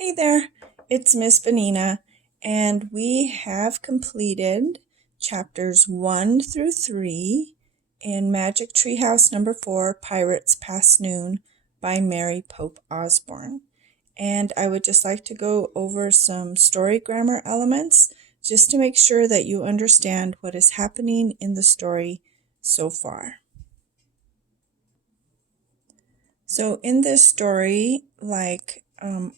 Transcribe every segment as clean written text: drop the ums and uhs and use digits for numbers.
Hey there, it's Miss Benigna, and we have completed chapters 1 through 3 in Magic Treehouse number 4, Pirates Past Noon by Mary Pope Osborne. And I would just like to go over some story grammar elements just to make sure that you understand what is happening in the story so far. So in this story, like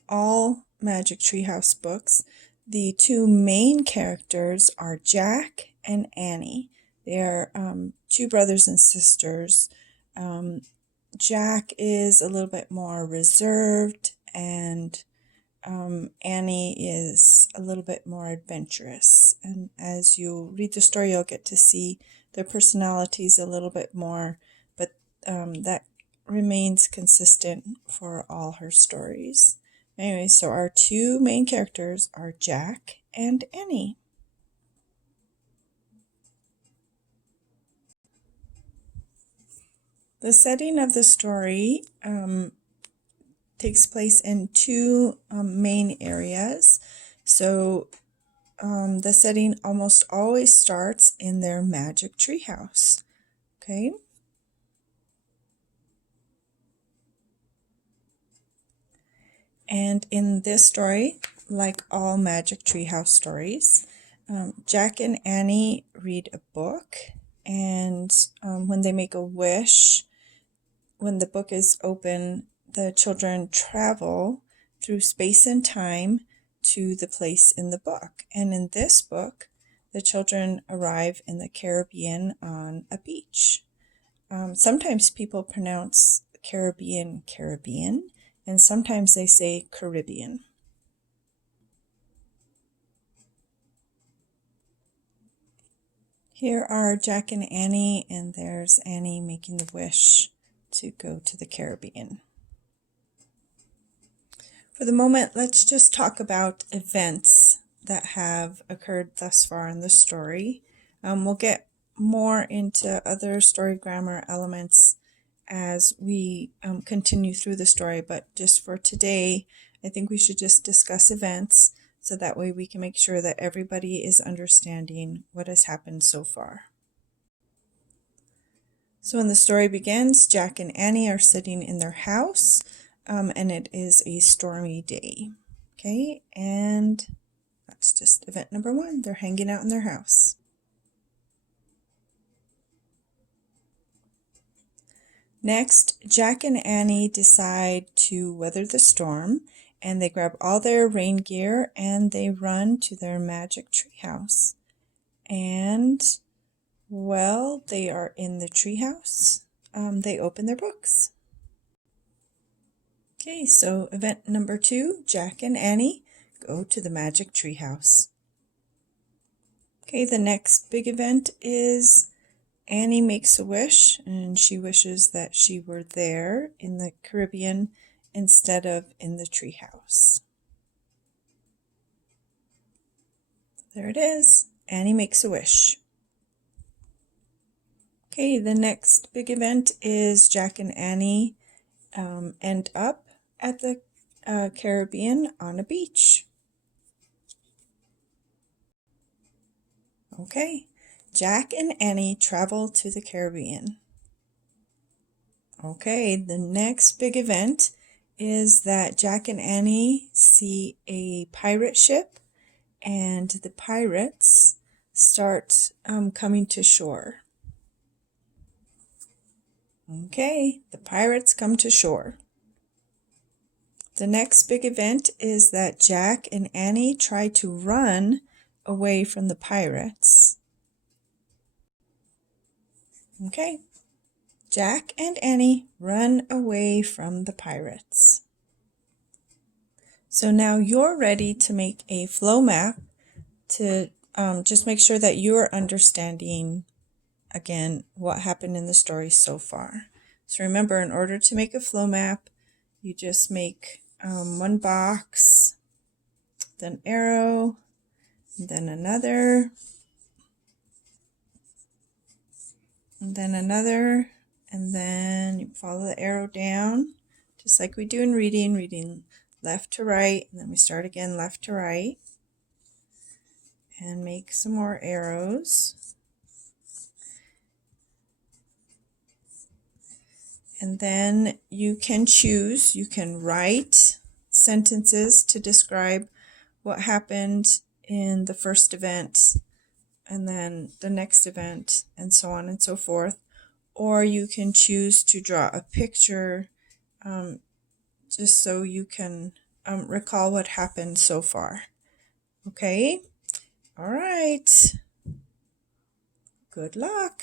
all Magic Treehouse books, the two main characters are Jack and Annie. They are two brothers and sisters. Jack is a little bit more reserved, and Annie is a little bit more adventurous. And as you read the story, you'll get to see their personalities a little bit more, but that remains consistent for all her stories. Anyway, so our two main characters are Jack and Annie. The setting of the story takes place in two main areas. So the setting almost always starts in their magic treehouse. Okay. And in this story, like all Magic Treehouse stories, Jack and Annie read a book, and when they make a wish, when the book is open, the children travel through space and time to the place in the book. And in this book, the children arrive in the Caribbean on a beach. Sometimes people pronounce Caribbean, and sometimes they say Caribbean. Here are Jack and Annie, and there's Annie making the wish to go to the Caribbean. For the moment, let's just talk about events that have occurred thus far in the story. We'll get more into other story grammar elements as we continue through the story, but just for today, I think we should just discuss events so that way we can make sure that everybody is understanding what has happened so far. So when the story begins, Jack and Annie are sitting in their house, and it is a stormy day. Okay, and that's just event number 1. They're hanging out in their house. Next, Jack and Annie decide to weather the storm, and they grab all their rain gear and they run to their magic treehouse. And, well, they are in the treehouse. They open their books. Okay, so event number 2, Jack and Annie go to the magic treehouse. Okay, the next big event is Annie makes a wish, and she wishes that she were there in the Caribbean instead of in the treehouse. There it is. Annie makes a wish. Okay, the next big event is Jack and Annie end up at the Caribbean on a beach. Okay. Jack and Annie travel to the Caribbean. Okay, the next big event is that Jack and Annie see a pirate ship, and the pirates start coming to shore. Okay, the pirates come to shore. The next big event is that Jack and Annie try to run away from the pirates. Okay, Jack and Annie run away from the pirates. So now you're ready to make a flow map to just make sure that you're understanding, again, what happened in the story so far. So remember, in order to make a flow map, you just make one box, then arrow, then another, and then another, and then you follow the arrow down, just like we do in reading left to right, and then we start again left to right, and make some more arrows. And then you can choose, you can write sentences to describe what happened in the first event and then the next event and so on and so forth. Or you can choose to draw a picture just so you can recall what happened so far. Okay? All right. Good luck.